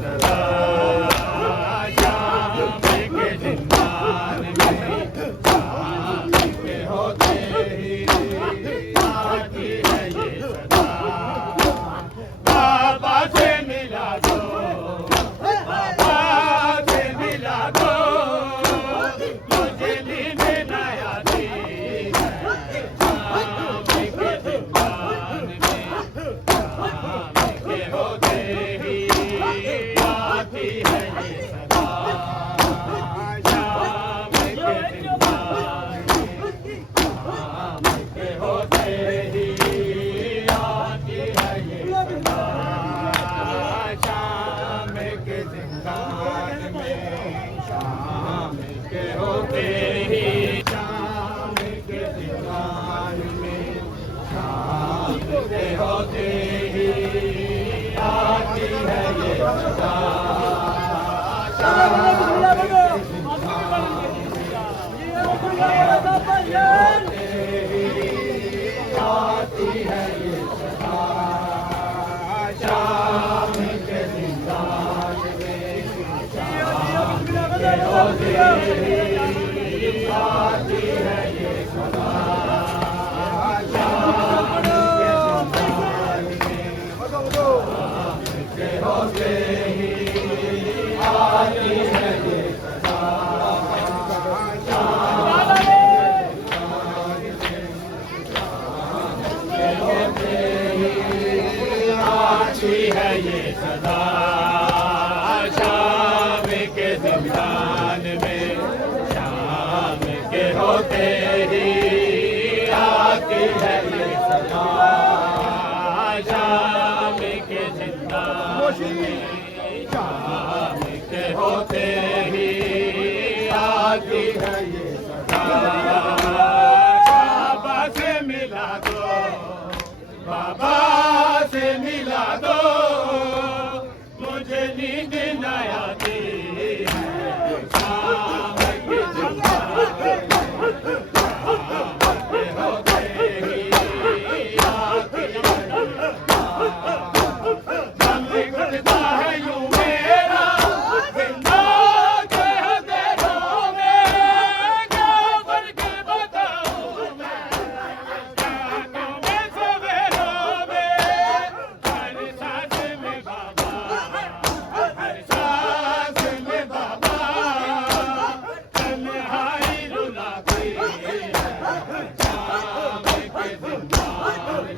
सदा शाम के जिंदान में शाम के होते ही आती है ये सदा बाबा से मिला दो बाबा से मिला दो मुझे नींद न आती है शाम के जिंदान में शाम के होते ही आती है ये सदा शाम के जिंदान में शाम के होते ही आती है ये सदा शाम के जिंदान में शाम के होते ही शाम के जिंदान में शाम के होते ही आती है ये सदा शाम आती है ये सदा शाम के जिंदान में शाम के होते ही आती है ये सदा शाम के होते ही आती है ये सदा आती है ये सदा शाम के जिंदान में शाम के होते ही आती है ये सदा शाम के जिंदान में शाम के होते ही आती है ये सदा बाबा से मिला दो बाबा से मिला दो मुझे नींद न आती है शाम के जिंदान के होते ही आती है दम घुटता है यूं मेरा जिंदा के अंधेरों में क्या फर्क बताऊं मैं रातों में सवेरों में हर सांस में बाबा हर सांस में बाबा तन्हाई रुलाती है शाम के जिंदान में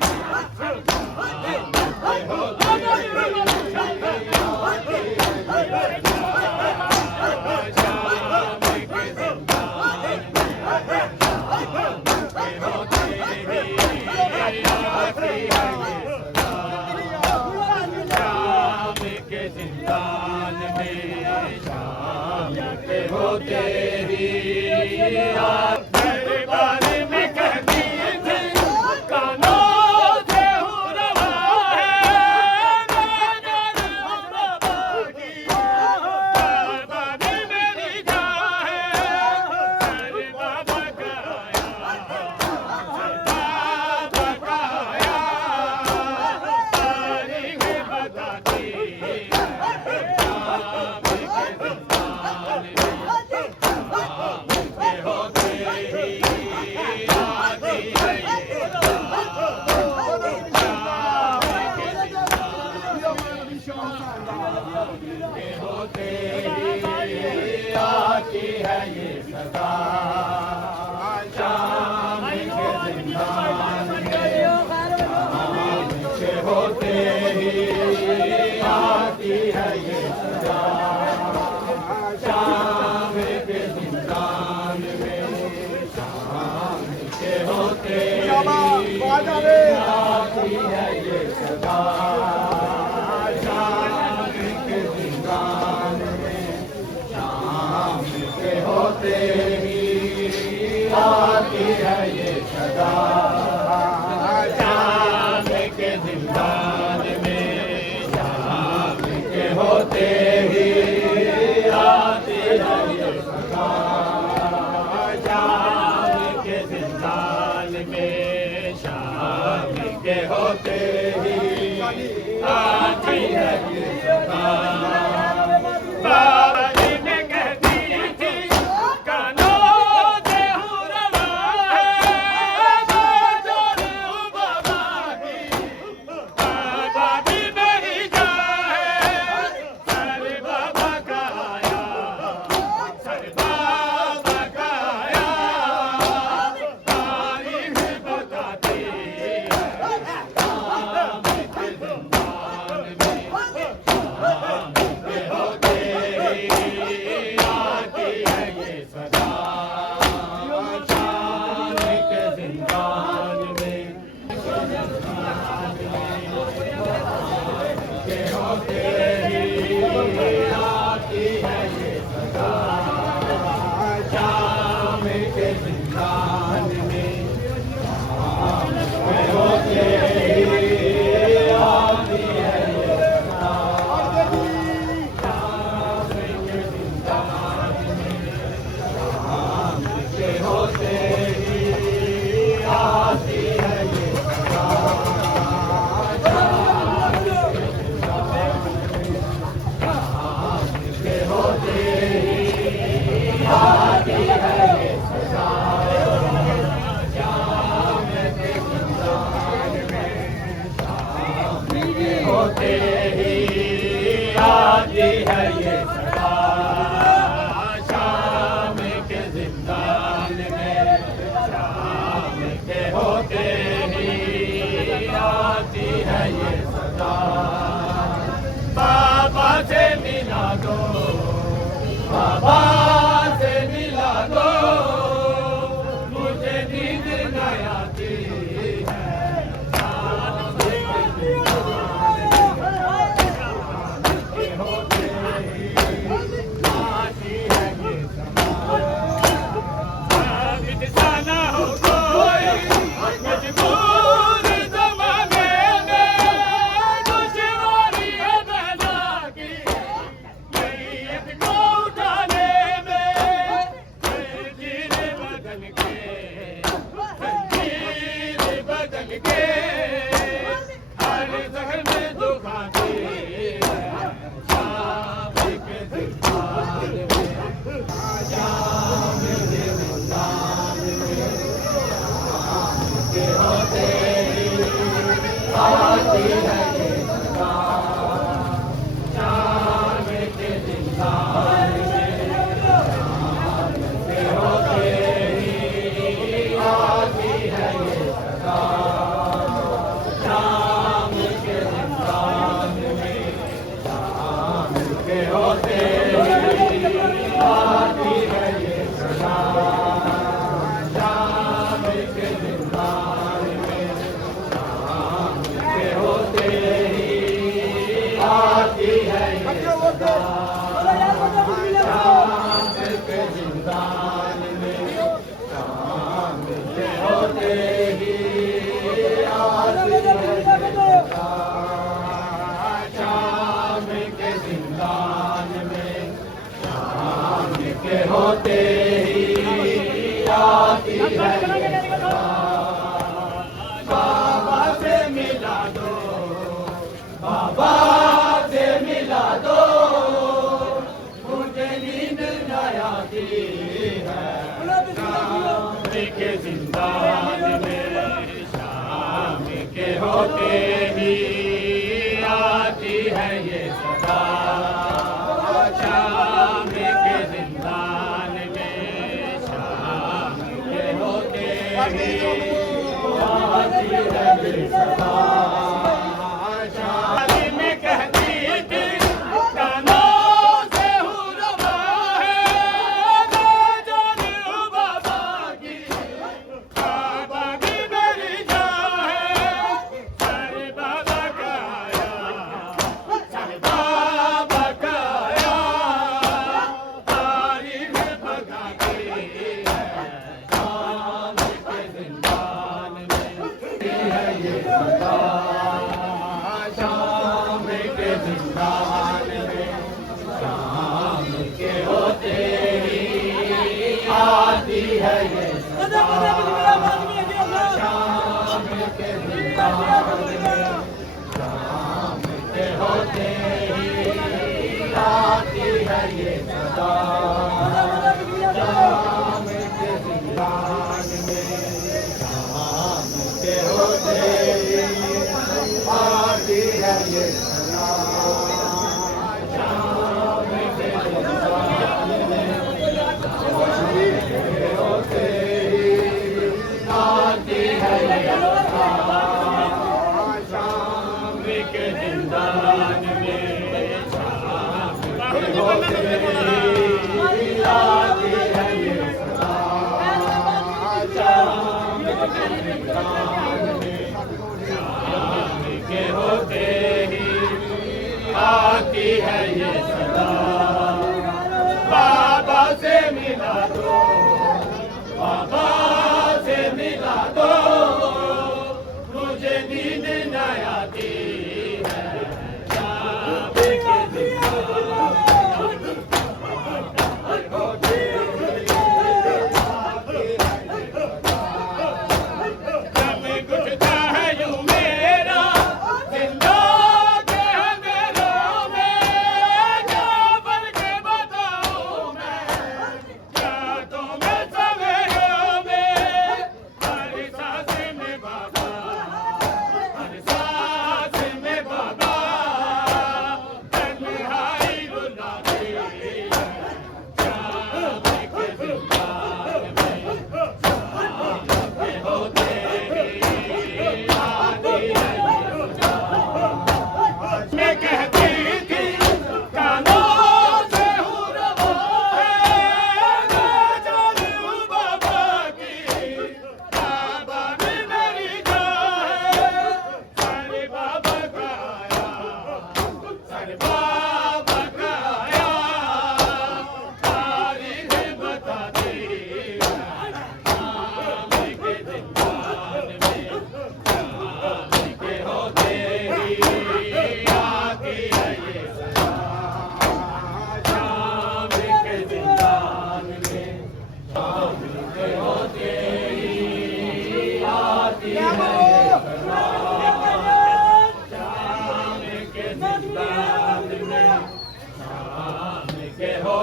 शाम के जिंदान में शाम के होते ही दरबार में कहती थी कानों से हूँ रवा है नजर बाबा की बाबा ने मेरी जान है सर बाबा का आया बाबा का आया तारीख बताती है शाम के जिंदान में शाम के होते ही आती है ये सदा शाम के जिंदान के होते ही आती है ये सदा शाम के जिंदान में शाम के होते ही आती है ये सदा शाम के जिंदान में शाम के होते ही आती है ये सदा शाम के जिंदान में शाम के होते ही आती है ये सदा शाम के जिंदान में शाम के होते ही आती है ये सदा शाम के जिंदान में शाम के होते ही आती है ये सदा है ये सदा, शाम के जिंदान में शाम के होते ही आती है ये सदा। बाबा से मिला दो, बाबा से मिला दो, मुझे नींद न आती है। होते ही आती है। बाबा से मिला दो, बाबा से मिला दो, मुझे नींद न आती है। शाम के जिंदान में शाम के होते ही आती है ये सदा। शाम के जिंदान में शाम के होते ही आती है ये सदा। शाम में कहती थी कानों से हूँ रवा है, जान बाबा की, बाबा की मेरी जान है। सर बाबा का आया, सर बाबा का आया, तारीख भगाती है। शाम के जिंदान में है ये सदा। शाम के जिंदान में शाम के होते ही आती है ये सदा। शाम के जिंदान में शाम के होते ही आती है ये सदा। शाम के जिंदान में शाम के होते ही आती है ये सदा। शाम के जिंदान में होते ही आती है ये सदा। शाम के जिंदान में शाम के होते ही आती है ये सदा। शाम के जिंदान में शाम के होते ही आती है ये सदा। बाबा से मिला दो, बाबा से मिला दो, मुझे नींद न आती है। शाम के जिंदान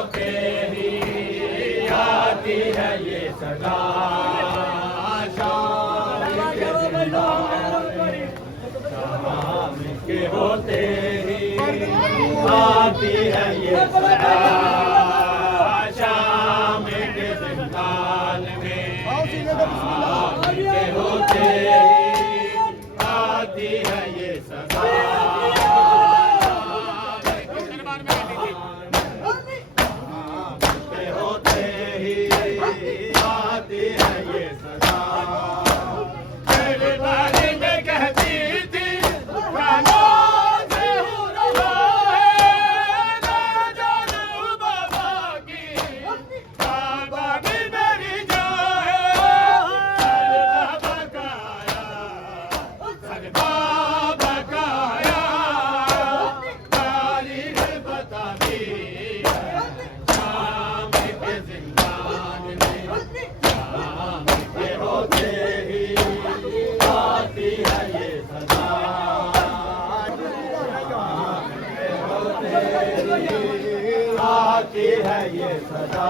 होते ही आती है ये सदा शाम के होते ही आती है ये सदा शाम के जिंदान में शाम के होते ही आती है ये सदा होते ही आती है ये सदा मेरे बारे में कहती थी कानों से हो रहा है ना जानू बाबा की बाबा भी मेरी जान है बाबा का आया बाबा का आया तारीख बता दी शाम के जिंदान में शाम के होते ही आती है ये सदा आती है ये सदा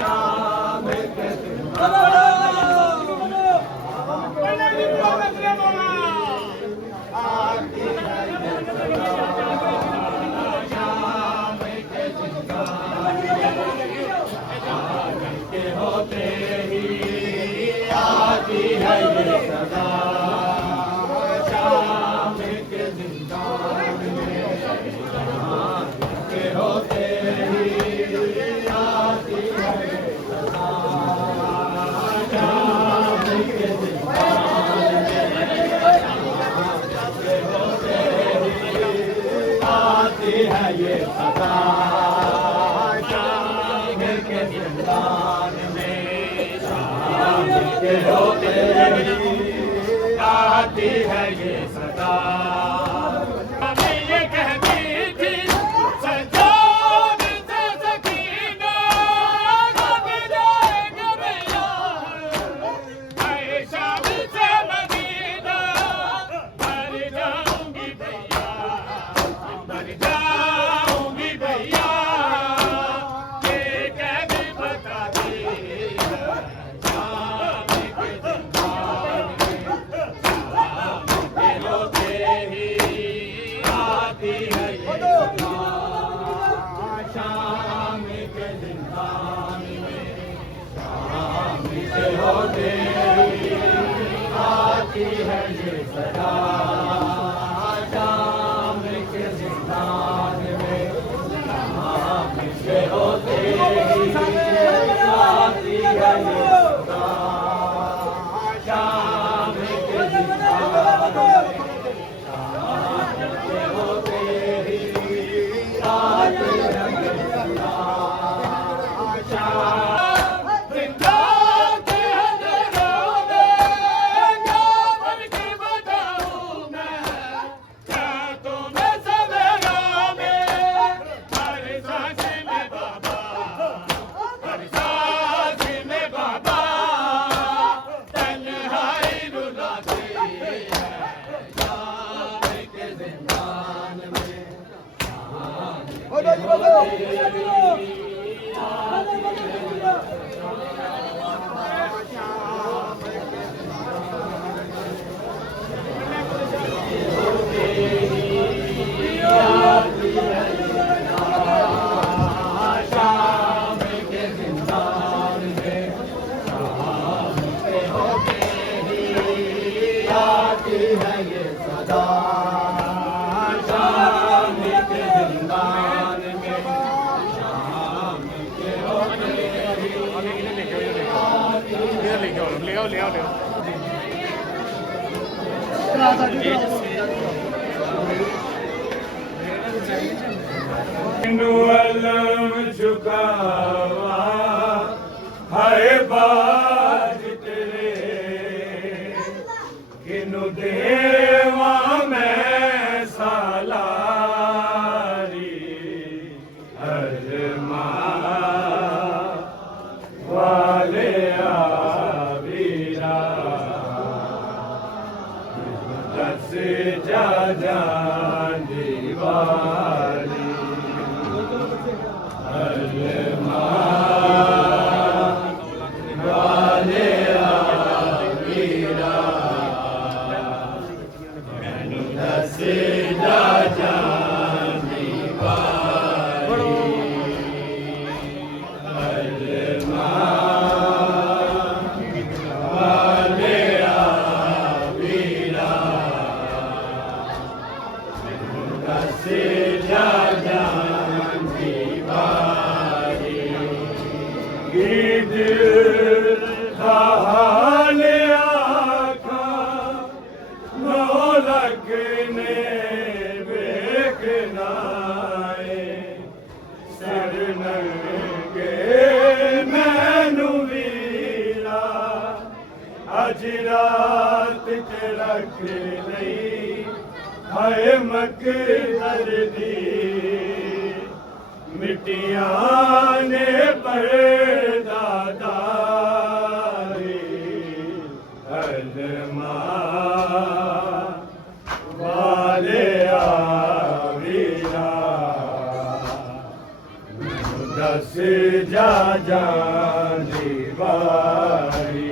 शाम के आती है ये सदा शाम के के होते ही आती है ये सदा शाम के जिंदान में के होते ही आती है ये सदा शाम के जिंदान के होते ही आती है ये सदा शाम के जिंदान में शाम के होते ही आती है ये सदा मैं ये कहती थी सजाद से सकीना कब जाएंगे भैया मैं शाम से मदीना मर जाऊंगी भैया मर जाऊंगी भैया ये कैद बता दी शाम के जिंदान में शाम के होते ही आती है ये सदा शाम के जिंदान में शाम के होते ही आती है ये सदा शाम के जिंदान में शाम के होते ही आती है ये सदा शाम के जिंदान में शाम के होते ही आती है ये सदा शाम जिंदा के अंधेरों में क्या बन के बताऊं मैं क्या तुम्हें सवेरा में हर सांस में बाबा हर सांस में बाबा तन्हाई रुलाती है शाम के जिंदान में शाम के होते ही शाम के जिंदान में शाम के होते ही आती है ये सदा शाम के जिंदान में शाम के होते ही अलम झुकावा है बाज तेरे किनु देवा मैं सालारी अरमा वाले आवीरा दस जा जा दीवारी रात के रख लई हाय मकदर दी मिट्टियां ने पर्दा दारी हलमा वाले आविया दस जा दीवारी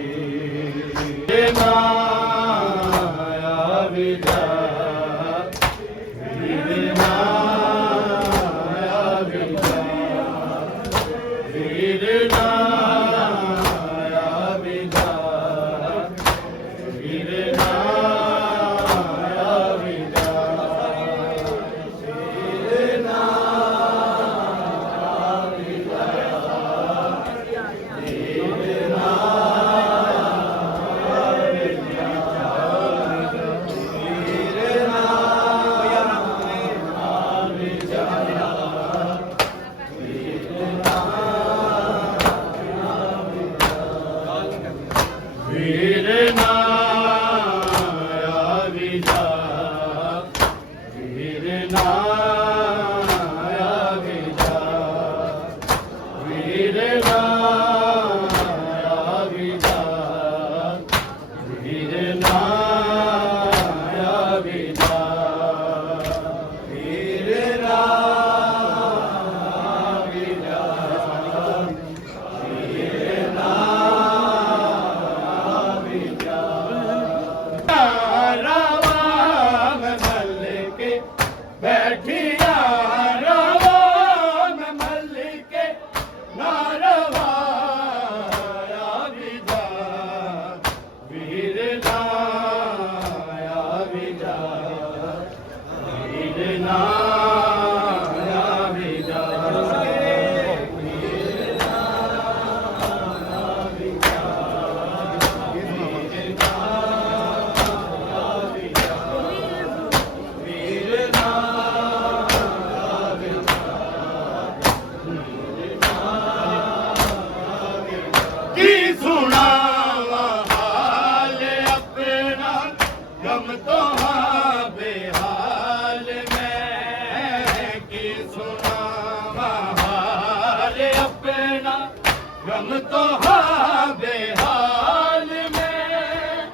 गम तो हाँ बेहाल में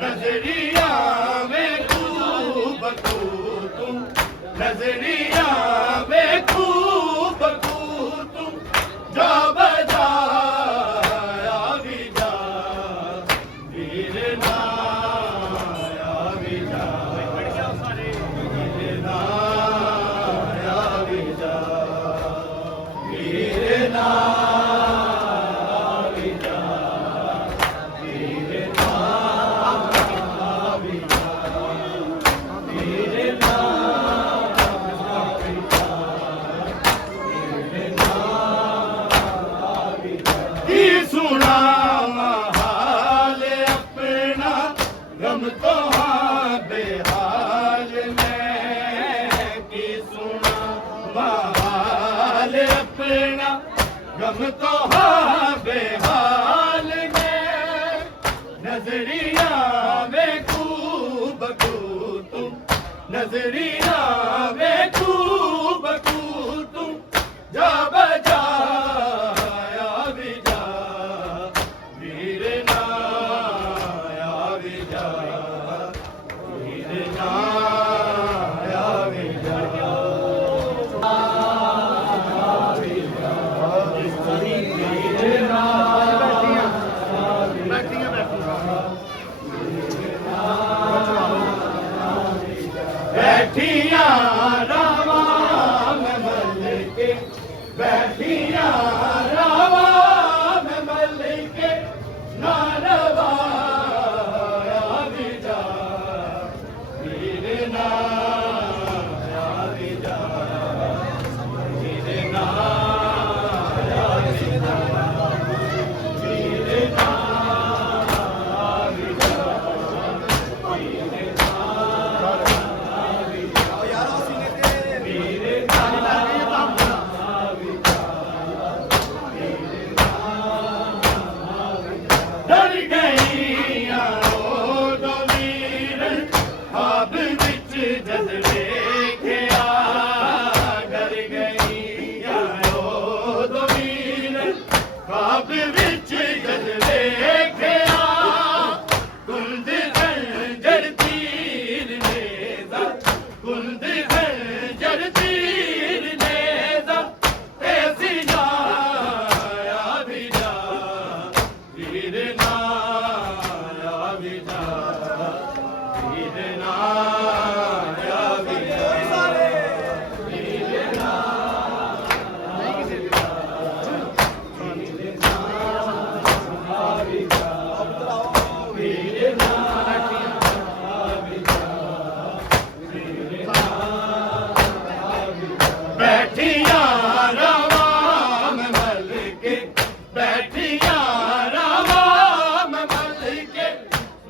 नजरिया में खूब तुम नजरिया में खूब तुम जा बजा भी जा वीर ना भी जा वीर ना भी जा वीर ना गम तो हाँ बेहाल में की सुना बहाल अपना गम तो हाँ बेहाल में नजरिया में खूब तुम नजरिया में खूब तुम जा बजा भी जा वीर ना बैठिया रामा में मल के बैठिया रामा में मल के नारवा भी जा वीर ना भी जा वीर ना भी जा वीर ना भी जा वीर ना ख्वाब विच जद वेख्या कुंद खंजर तीर नेज़ा कुंद खंजर तीर नेज़ा ऐसी जाया भी जा वीर नाया भी जा वीर नाया भी जा वीर बैठिया राम मल के बैठिया राम मल के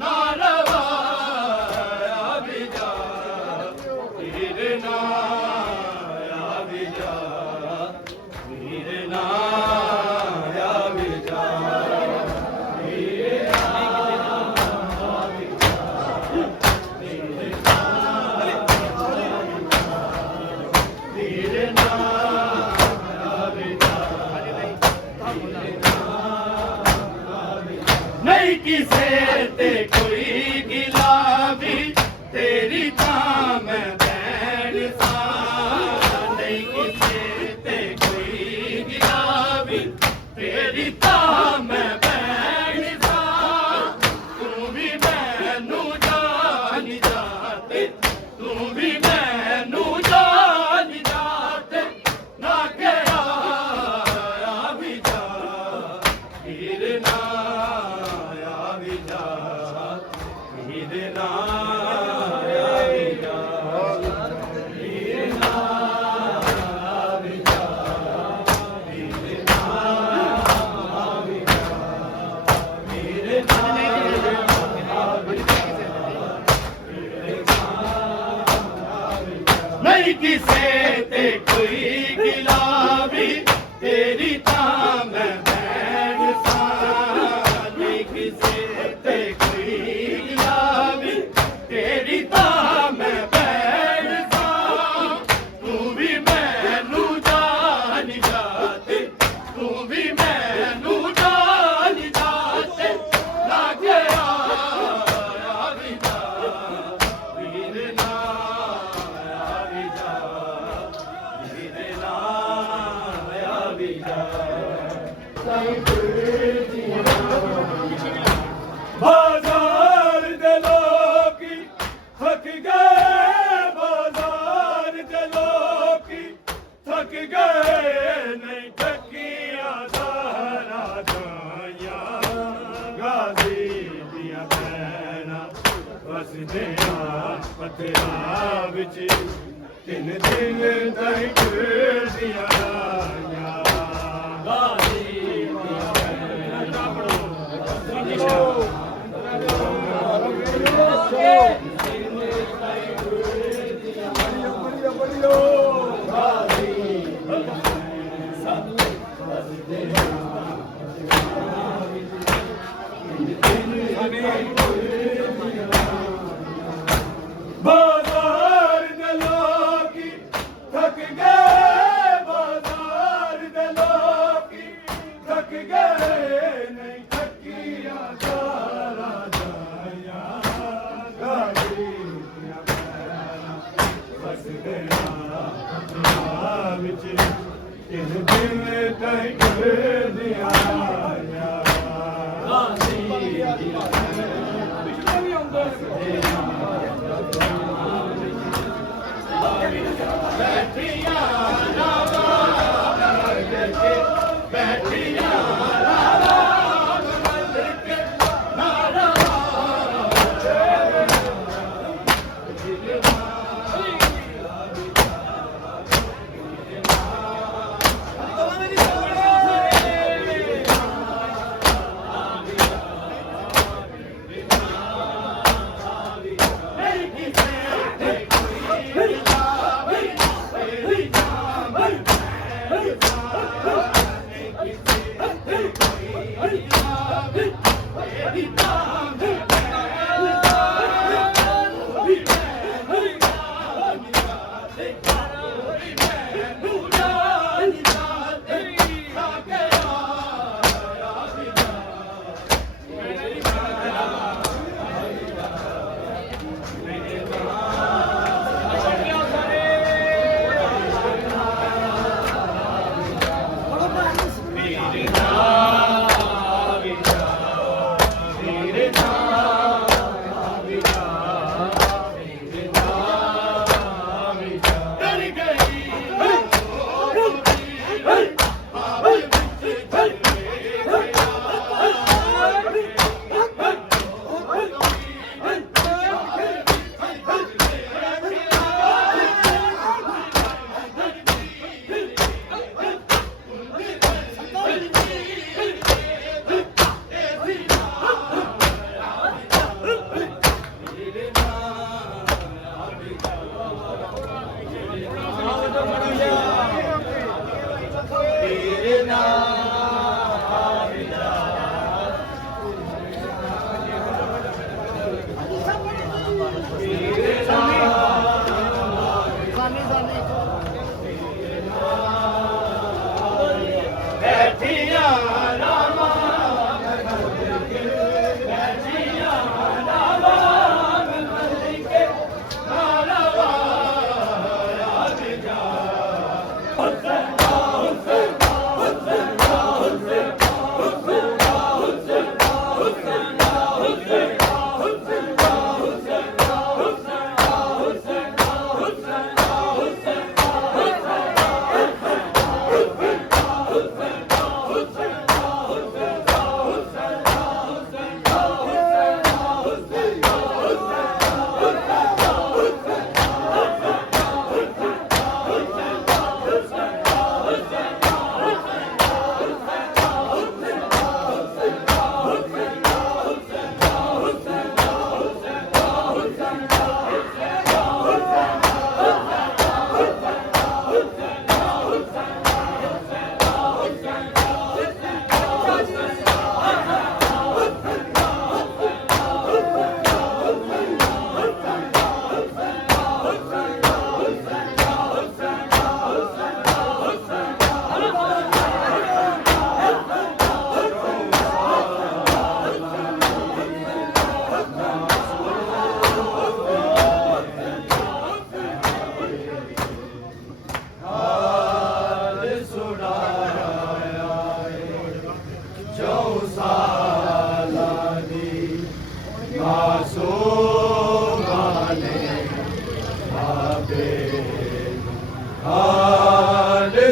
नारवाया भी जा वीर नाया भी जा वीर नाया भी जा वीर नाया भी जा नहीं किसे ते कोई गिला भी तेरी ताम बैठ सा नहीं किसे ते कोई गिला भी तेरी ताम बैठ सा तू भी मैनू जान जाते तू भी मैनू जान जाते ना गया भी जा वीर नाया भी जा वीर नाया भी जा वीर नाया भी जा वीर नाया भी जा वीर नाया भी जा नहीं किसे ते कोई गिला भी तेरी ताम बैठ सा नहीं किसे ते कोई गिला भी तेरी ताम बैठ सा तू भी मैनू जान जाते तू भी मैनू जान जाते ना गया भी जा वीर नाया भी जा वीर नाया भी जा बाजार दे लोकी थक गए बाजार दे लोकी थक गए नहीं थकिया सारा जाया गाजी दिया पैना बस दिया पत्या बिच तीन दिन तक दिया गाजी दिया पैना बाजार दे लोकी थक गए बाजार दे लोकी थक गए नहीं थकिया सारा जाया गाजी दिया पैना बस गया विच तीन दिन तक दिया गाजी दिया बैठिया बैठिया Hey,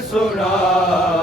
सुना